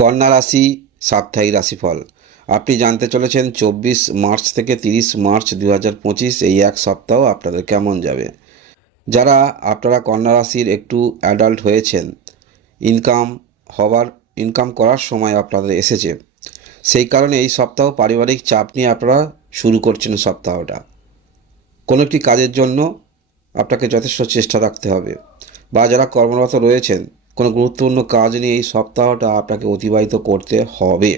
কন্যা রাশি সাপ্তাহিক রাশিফল আপনি জানতে চলেছেন 24 মার্চ থেকে 30 মার্চ 2025 এই এক সপ্তাহ আপনাদের কেমন যাবে। যারা আপনারা কন্যা রাশির একটু অ্যাডাল্ট হয়েছেন, ইনকাম হওয়ার ইনকাম করার সময় আপনাদের এসেছে, সেই কারণে এই সপ্তাহ পারিবারিক চাপ নিয়ে আপনারা শুরু করছেন সপ্তাহটা। কোনো একটি কাজের জন্য আপনাকে যথেষ্ট চেষ্টা রাখতে হবে, বা যারা কর্মরত রয়েছেন কোনো গুরুত্বপূর্ণ কাজ নিয়ে এই সপ্তাহটা আপনাকে অতিবাহিত করতে হবে।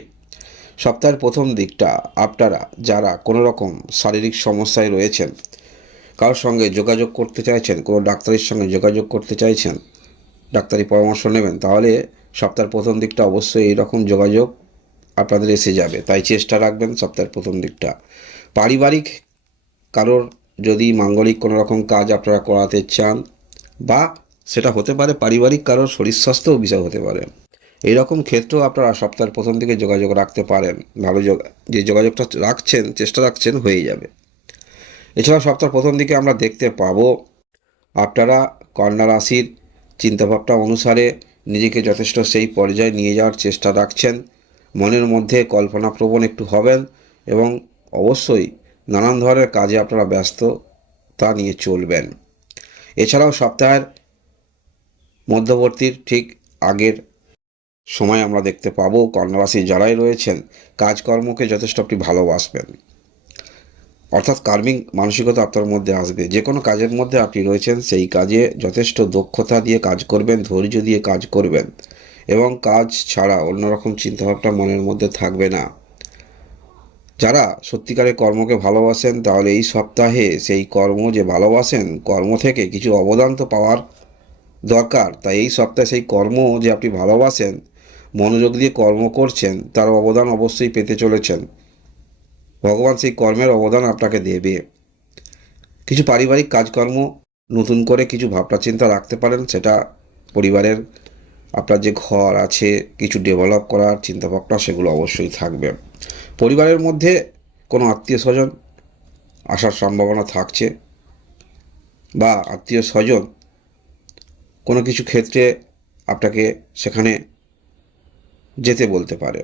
সপ্তাহের প্রথম দিকটা আপনারা যারা কোনো রকম শারীরিক সমস্যায় রয়েছেন, কারোর সঙ্গে যোগাযোগ করতে চাইছেন, কোনো ডাক্তারের সঙ্গে যোগাযোগ করতে চাইছেন, ডাক্তারি পরামর্শ নেবেন, তাহলে সপ্তাহের প্রথম দিকটা অবশ্যই এইরকম যোগাযোগ আপনাদের এসে যাবে, তাই চেষ্টা রাখবেন সপ্তাহের প্রথম দিকটা। পারিবারিক কারোর যদি মাঙ্গলিক কোনো রকম কাজ আপনারা করাতে চান, বা সেটা হতে পারে পারিবারিক কারোর শরীর স্বাস্থ্যও বিষয় হতে পারে, এইরকম ক্ষেত্রেও আপনারা সপ্তাহের প্রথম দিকে যোগাযোগ রাখতে পারেন। ভালো যে যোগাযোগটা রাখছেন, চেষ্টা রাখছেন, হয়ে যাবে। এছাড়াও সপ্তাহের প্রথম দিকে আমরা দেখতে পাবো আপনারা কন্যা রাশির চিন্তাভাবনা অনুসারে নিজেকে যথেষ্ট সেই পর্যায়ে নিয়ে যাওয়ার চেষ্টা রাখছেন। মনের মধ্যে কল্পনাপ্রবণ একটু হবেন এবং অবশ্যই নানান ধরনের কাজে আপনারা ব্যস্ততা নিয়ে চলবেন। এছাড়াও সপ্তাহের মধ্যবর্তীর ঠিক আগের সময় আমরা দেখতে পাবো কন্যা রাশি যারাই রয়েছেন কাজকর্মকে যথেষ্ট আপনি ভালোবাসবেন, অর্থাৎ কার্মিক মানসিকতা আপনার মধ্যে আসবে। যে কোনো কাজের মধ্যে আপনি রয়েছেন সেই কাজে যথেষ্ট দক্ষতা দিয়ে কাজ করবেন, ধৈর্য দিয়ে কাজ করবেন, এবং কাজ ছাড়া অন্যরকম চিন্তাভাবনা মনের মধ্যে থাকবে না। যারা সত্যিকারের কর্মকে ভালোবাসেন, তাহলে এই সপ্তাহে সেই কর্ম যে ভালোবাসেন, কর্ম থেকে কিছু অবদান তো পাওয়ার দরকার, তাই এই সপ্তাহে সেই কর্ম যে আপনি ভালোবাসেন, মনোযোগ দিয়ে কর্ম করছেন, তার অবদান অবশ্যই পেতে চলেছেন। ভগবান সেই কর্মের অবদান আপনাকে দেবে। কিছু পারিবারিক কাজকর্ম নতুন করে কিছু ভাবনা চিন্তা রাখতে পারেন, সেটা পরিবারের আপনার যে ঘর আছে কিছু ডেভেলপ করার চিন্তাভাবনা সেগুলো অবশ্যই থাকবে। পরিবারের মধ্যে কোনো আত্মীয় স্বজন আসার সম্ভাবনা থাকছে, বা আত্মীয় স্বজন কোনো কিছু ক্ষেত্রে আপনাকে সেখানে যেতে বলতে পারে।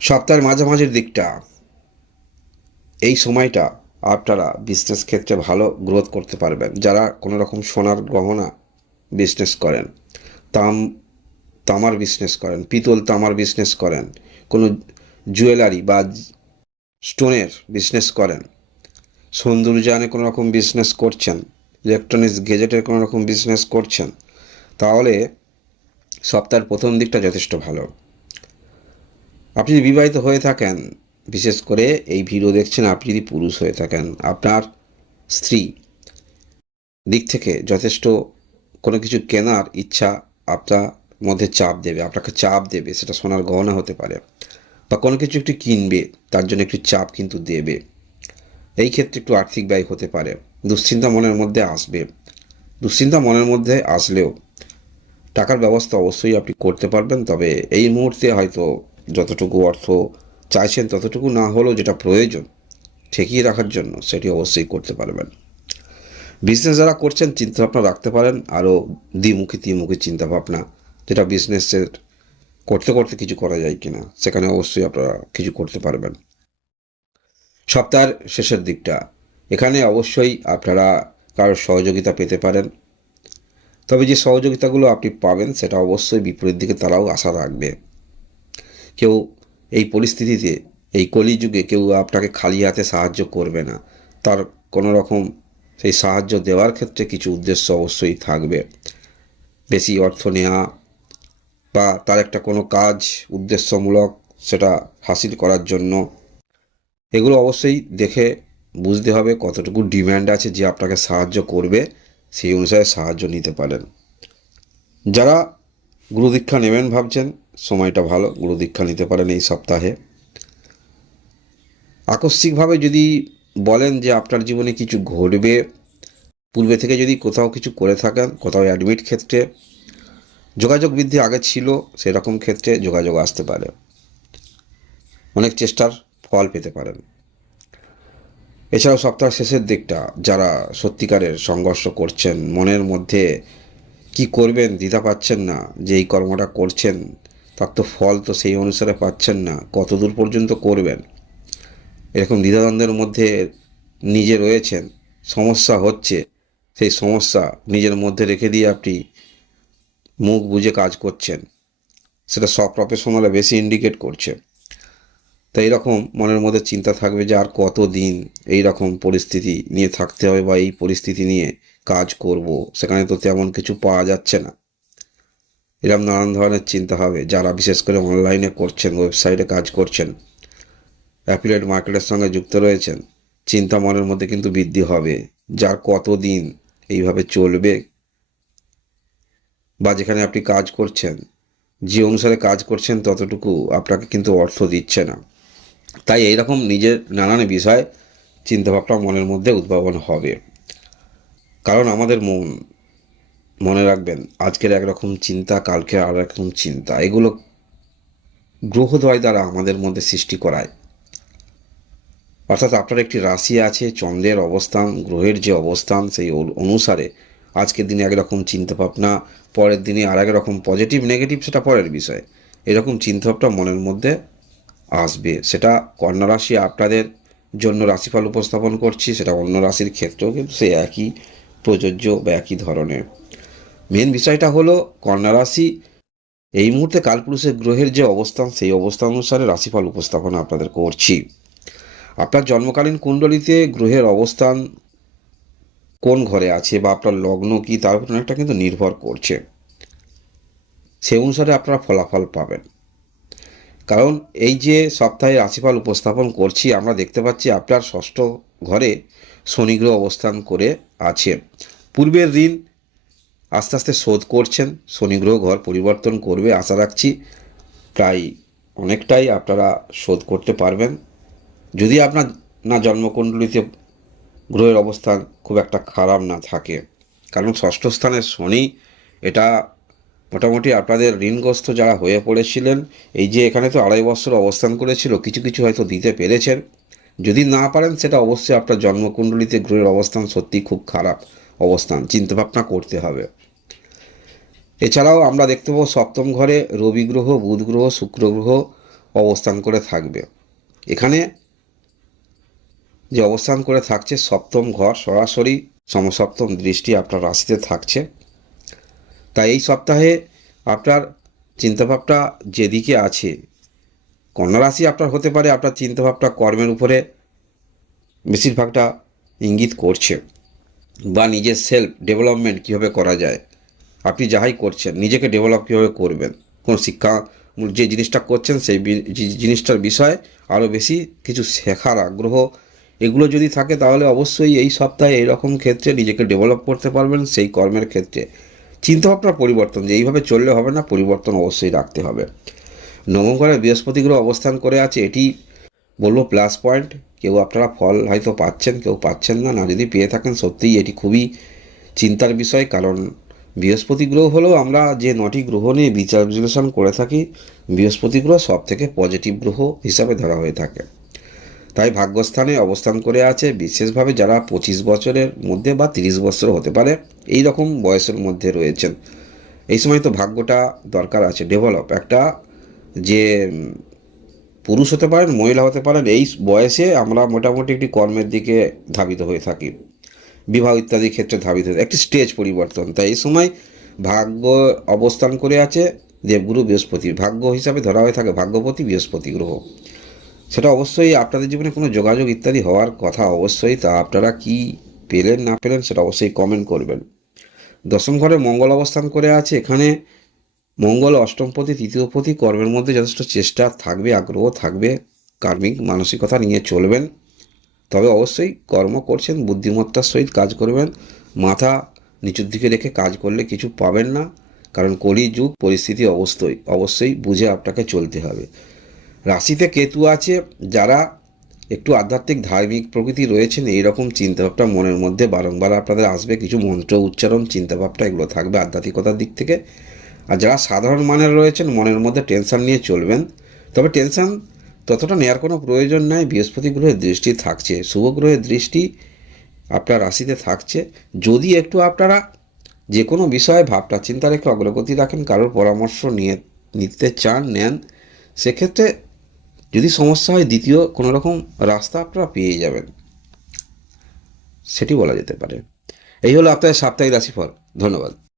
সপ্তাহের মাঝামাঝির দিকটা, এই সময়টা আপনারা বিজনেস ক্ষেত্রে ভালো গ্রোথ করতে পারবেন। যারা কোনো রকম সোনার গহনা বিজনেস করেন, তামার বিজনেস করেন, পিতল তামার বিজনেস করেন, কোনো জুয়েলারি বা স্টোনের বিজনেস করেন, সৌন্দর্যায়নে কোনো রকম বিজনেস করছেন, ইলেকট্রনিক্স গেজেটের কোনো রকম বিজনেস করছেন, তাহলে সপ্তাহের প্রথম দিকটা যথেষ্ট ভালো। আপনি যদি বিবাহিত হয়ে থাকেন, বিশেষ করে এই ভিডিও দেখছেন আপনি যদি পুরুষ হয়ে থাকেন, আপনার স্ত্রী দিক থেকে যথেষ্ট কোনো কিছু কেনার ইচ্ছা আপনার মধ্যে চাপ দেবে, আপনাকে চাপ দেবে, সেটা সোনার গহনা হতে পারে, বা কোনো কিছু একটু কিনবে, তার জন্য একটু চাপ কিন্তু দেবে। এই ক্ষেত্রে একটু আর্থিক ব্যয় হতে পারে, দুশ্চিন্তা মনের মধ্যে আসবে। দুশ্চিন্তা মনের মধ্যে আসলেও টাকার ব্যবস্থা অবশ্যই আপনি করতে পারবেন, তবে এই মুহূর্তে হয়তো যতটুকু অর্থ চাইছেন ততটুকু না হলেও যেটা প্রয়োজন ঠেকিয়ে রাখার জন্য সেটি অবশ্যই করতে পারবেন। বিজনেস যারা করছেন চিন্তাভাবনা রাখতে পারেন আরও দ্বিমুখী চিন্তাভাবনা, যেটা বিজনেসের করতে করতে কিছু করা যায় কিনা, সেখানে অবশ্যই আপনারা কিছু করতে পারবেন। সপ্তাহের শেষের দিকটা, এখানে অবশ্যই আপনারা কারোর সহযোগিতা পেতে পারেন, তবে যে সহযোগিতাগুলো আপনি পাবেন সেটা অবশ্যই বিপরীত দিকে তারাও আশা রাখবে। কেউ এই পরিস্থিতিতে, এই কলিযুগে কেউ আপনাকে খালি হাতে সাহায্য করবে না, তার কোনো রকম সেই সাহায্য দেওয়ার ক্ষেত্রে কিছু উদ্দেশ্য অবশ্যই থাকবে। বেশি অর্থ নেওয়া বা তার একটা কোনো কাজ উদ্দেশ্যমূলক সেটা হাসিল করার জন্য, এগুলো অবশ্যই দেখে বুঝতে হবে কতটুকু ডিম্যান্ড আছে যে আপনাকে সাহায্য করবে, সেই অনুসারে সাহায্য নিতে পারেন। যারা গুরুদীক্ষা নেবেন ভাবছেন, সময়টা ভালো, গুরুদীক্ষা নিতে পারেন এই সপ্তাহে। আকস্মিকভাবে যদি বলেন যে আপনার জীবনে কিছু ঘটবে, পূর্বে থেকে যদি কোথাও কিছু করে থাকেন, কোথাও অ্যাডমিট ক্ষেত্রে যোগাযোগ বৃদ্ধি আগে ছিল, সেরকম ক্ষেত্রে যোগাযোগ আসতে পারে, অনেক চেষ্টার ফল পেতে পারেন। এছাড়াও সপ্তাহ শেষের দিকটা যারা সত্যিকারের সংঘর্ষ করছেন, মনের মধ্যে কি করবেন দ্বিধা পাচ্ছেন না, যে এই কর্মটা করছেন তার তো ফল তো সেই অনুসারে পাচ্ছেন না, কত দূর পর্যন্ত করবেন, এরকম দ্বিধাদ্বন্দ্বের মধ্যে নিজে রয়েছেন, সমস্যা হচ্ছে, সেই সমস্যা নিজের মধ্যে রেখে দিয়ে আপনি মুখ বুজে কাজ করছেন, সেটা সব প্রফেশনালে বেশি ইন্ডিকেট করছে। তাই এরকম মনের মধ্যে চিন্তা থাকবে যে আর কত দিন এই রকম পরিস্থিতি নিয়ে থাকতে হবে বা এই পরিস্থিতি নিয়ে কাজ করব, সেখানে তো তেমন কিছু পাওয়া যাচ্ছে না, এরকম নানান ধরনের চিন্তা হবে। যারা বিশেষ করে অনলাইনে করছেন, ওয়েবসাইটে কাজ করছেন, অ্যাফিলিয়েট মার্কেটের সঙ্গে যুক্ত রয়েছেন, চিন্তা মনের মধ্যে কিন্তু বৃদ্ধি হবে, যার কত দিন এইভাবে চলবে, বা যেখানে আপনি কাজ করছেন যে অনুসারে কাজ করছেন ততটুকু আপনাকে কিন্তু অর্থ দিচ্ছে না। তাই এইরকম নিজের নানান বিষয় চিন্তাভাবনা মনের মধ্যে উদ্ভাবন হবে। কারণ আমাদের মন, মনে রাখবেন, আজকের একরকম চিন্তা, কালকে আর রকম চিন্তা, এগুলো গ্রহদ্বয় দ্বারা আমাদের মধ্যে সৃষ্টি করায়। অর্থাৎ আপনার একটি রাশি আছে, চন্দ্রের অবস্থান, গ্রহের যে অবস্থান, সেই অনুসারে আজকের দিনে একরকম চিন্তাভাবনা, পরের দিনে আর এক রকম, পজিটিভ নেগেটিভ সেটা পরের বিষয়, এরকম চিন্তাভাবনা মনের মধ্যে আসবে। সেটা কন্যা রাশি আপনাদের জন্য রাশিফল উপস্থাপন করছি, সেটা অন্য রাশির ক্ষেত্রেও কিন্তু সেই একই প্রযোজ্য বা একই ধরনের। মেন বিষয়টা হলো কন্যা রাশি এই মুহূর্তে কালপুরুষের গ্রহের যে অবস্থান, সেই অবস্থান অনুসারে রাশিফল উপস্থাপন আপনাদের করছি। আপনার জন্মকালীন কুণ্ডলিতে গ্রহের অবস্থান কোন ঘরে আছে বা আপনার লগ্ন কি, তার উপর অনেকটা কিন্তু নির্ভর করছে, সে অনুসারে আপনারা ফলাফল পাবেন। কারণ এই যে সপ্তাহে রাশিফল উপস্থাপন করছি, আমরা দেখতে পাচ্ছি আপনার ষষ্ঠ ঘরে শনি গ্রহ অবস্থান করে আছে। পূর্বের ঋণ আস্তে আস্তে শোধ করছেন, শনি গ্রহ ঘর পরিবর্তন করবে, আশা রাখছি প্রায় অনেকটাই আপনারা শোধ করতে পারবেন, যদি আপনার না জন্মকুণ্ডলিতে গ্রহের অবস্থান খুব একটা খারাপ না থাকে। কারণ ষষ্ঠ স্থানের শনি, এটা মোটামুটি আপনাদের ঋণগ্রস্ত যারা হয়ে পড়েছিলেন, এই যে এখানে তো 2.5 বছর অবস্থান করেছিল, কিছু কিছু হয়তো দিতে পেরেছেন, যদি না পারেন সেটা অবশ্যই আপনার জন্মকুণ্ডলিতে গ্রহের অবস্থান সত্যি খুব খারাপ অবস্থান, চিন্তাভাবনা করতে হবে। এছাড়াও আমরা দেখতে পাবো সপ্তম ঘরে রবি গ্রহ, বুধ গ্রহ, শুক্র গ্রহ অবস্থান করে থাকবে। এখানে যে অবস্থান করে থাকছে সপ্তম ঘর, সরাসরি সমসপ্তম দৃষ্টি আপনার রাশিতে থাকছে। তাই এই সপ্তাহে আপনার চিন্তাভাবনা যেদিকে আছে, কন্যা রাশি আপনার হতে পারে আপনার চিন্তাভাবনা কর্মের উপরে বেশিরভাগটা ইঙ্গিত করছে, বা নিজের সেলফ ডেভেলপমেন্ট কীভাবে করা যায়, আপনি যাহাই করছেন নিজেকে ডেভেলপ কীভাবে করবেন, কোনো শিক্ষা যে জিনিসটা করছেন সেই জিনিসটার বিষয়ে আরও বেশি কিছু শেখার আগ্রহ, এগুলো যদি থাকে তাহলে অবশ্যই এই সপ্তাহে এইরকম ক্ষেত্রে নিজেকে ডেভেলপ করতে পারবেন। সেই কর্মের ক্ষেত্রে চিন্তাভাবনার পরিবর্তন, যে এইভাবে চললে হবে না, পরিবর্তন অবশ্যই রাখতে হবে। নবম ঘরে বৃহস্পতি গ্রহ অবস্থান করে আছে, এটি বলবো প্লাস পয়েন্ট। কেউ আপনারা ফল হয়তো পাচ্ছেন, কেউ পাচ্ছেন না, না যদি পেয়ে থাকেন সত্যিই এটি খুবই চিন্তার বিষয়। কারণ বৃহস্পতি গ্রহ হলো, আমরা যে 9টি গ্রহ নিয়ে বিচার বিশ্লেষণ করে থাকি, বৃহস্পতি গ্রহ সব থেকে পজিটিভ গ্রহ হিসাবে ধরা হয়ে থাকে। তাই ভাগ্যস্থানে অবস্থান করে আছে, বিশেষভাবে যারা 25 বছরের মধ্যে বা 30 বছর হতে পারে এই রকম বয়সের মধ্যে রয়েছেন, এই সময় তো ভাগ্যটা দরকার আছে ডেভেলপ। একটা যে পুরুষ হতে পারেন, মহিলা হতে পারেন, এই বয়সে আমরা মোটামুটি একটি কর্মের দিকে ধাবিত হয়ে থাকি, বিবাহ ইত্যাদি ক্ষেত্রে ধাবিত হয়ে একটি স্টেজ পরিবর্তন। তাই এই সময় ভাগ্য অবস্থান করে আছে দেবগুরু বৃহস্পতি, ভাগ্য হিসাবে ধরা হয়ে থাকে ভাগ্যপতি বৃহস্পতি গ্রহ। সেটা অবশ্যই আপনাদের জীবনে কোনো যোগাযোগ ইত্যাদি হওয়ার কথা অবশ্যই, তা আপনারা কি পেলেন না পেলেন সেটা অবশ্যই কমেন্ট করবেন। দশম ঘরে মঙ্গল অবস্থান করে আছে, এখানে মঙ্গল অষ্টমপতি, তৃতীয়পতি, কর্মের মধ্যে যথেষ্ট চেষ্টা থাকবে, আগ্রহ থাকবে, কার্মিক মানসিকতা নিয়ে চলবেন। তবে অবশ্যই কর্ম করছেন বুদ্ধিমত্তার সহিত কাজ করবেন, মাথা নিচুর দিকে রেখে কাজ করলে কিছু পাবেন না, কারণ কলিযুগ পরিস্থিতি অবশ্যই বুঝে আপনাকে চলতে হবে। রাশিতে কেতু আছে, যারা একটু আধ্যাত্মিক ধার্মিক প্রকৃতি রয়েছেন, এইরকম চিন্তাভাবনা মনের মধ্যে বারংবার আপনাদের আসবে, কিছু মন্ত্র উচ্চারণ চিন্তাভাবনা এগুলো থাকবে আধ্যাত্মিকতার দিক থেকে। আর যারা সাধারণ মানের রয়েছেন, মনের মধ্যে টেনশন নিয়ে চলবেন, তবে টেনশন ততটা নেওয়ার কোনো প্রয়োজন নাই, বৃহস্পতি গ্রহের দৃষ্টি থাকছে, শুভ গ্রহের দৃষ্টি আপনার রাশিতে থাকছে। যদি একটু আপনারা যে কোনো বিষয়ে ভাবনা চিন্তা রেখে অগ্রগতি রাখেন, কারোর পরামর্শ নিয়ে নিতে চান নেন, সেক্ষেত্রে যদি সমস্যা হয় দ্বিতীয় কোনো রকম রাস্তা আপনারা পেয়ে যাবেন, সেটি বলা যেতে পারে। এই হলো আপনাদের সাপ্তাহিক রাশিফল। ধন্যবাদ।